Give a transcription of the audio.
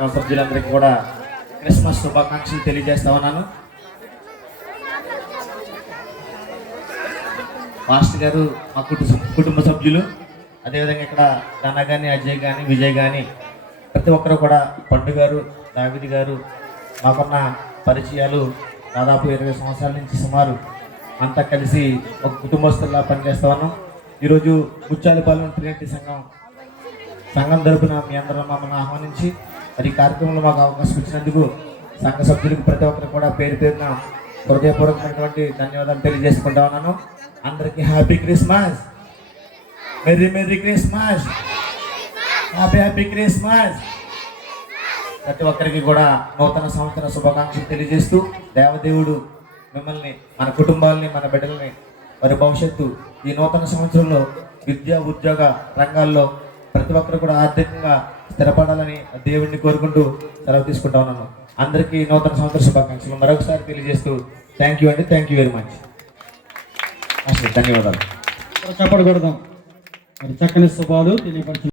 సంఘం సభ్యులందరికీ కూడా క్రిస్మస్ శుభాకాంక్షలు తెలియజేస్తా ఉన్నాను. మాస్టర్ గారు మా కుటుంబ సభ్యులు, అదేవిధంగా ఇక్కడ ధన కానీ, అజయ్ కానీ, విజయ్ కానీ ప్రతి ఒక్కరు కూడా, పండు గారు, దావిది గారు, మాకున్న పరిచయాలు దాదాపు 20 సంవత్సరాల నుంచి సుమారు అంతా కలిసి ఒక కుటుంబస్తుల్లా పనిచేస్తా ఉన్నాం. ఈరోజు ముత్యాలపాలెం ట్రినిటీ సంఘం తరపున మీ అందరూ మమ్మల్ని ఆహ్వానించి మరి కార్యక్రమంలో మాకు అవకాశం ఇచ్చినందుకు సంఘ సభ్యులకు ప్రతి ఒక్కరు కూడా పేరు పేరున హృదయపూర్వకమైనటువంటి ధన్యవాదాలు తెలియజేసుకుంటా ఉన్నాను. అందరికీ happy Christmas, merry Christmas, happy Christmas. ప్రతి ఒక్కరికి కూడా నూతన సంవత్సర శుభాకాంక్షలు తెలియజేస్తూ దేవదేవుడు మిమ్మల్ని, మన కుటుంబాలని, మన బిడ్డల్ని, వారి భవిష్యత్తు ఈ నూతన సంవత్సరంలో విద్యా ఉద్యోగ రంగాల్లో ప్రతి ఒక్కరు కూడా ఆర్థికంగా స్థిరపడాలని దేవుడిని కోరుకుంటూ సెలవు తీసుకుంటా ఉన్నాను. అందరికీ నూతన సంవత్సర శుభాకాంక్షలు మరొకసారి తెలియజేస్తూ థ్యాంక్ యూ అండి. Thank you very much. ధన్యవాదాలు. చెప్పకూడదాం. మరి చక్కని శుభాలు తెలియపరచు.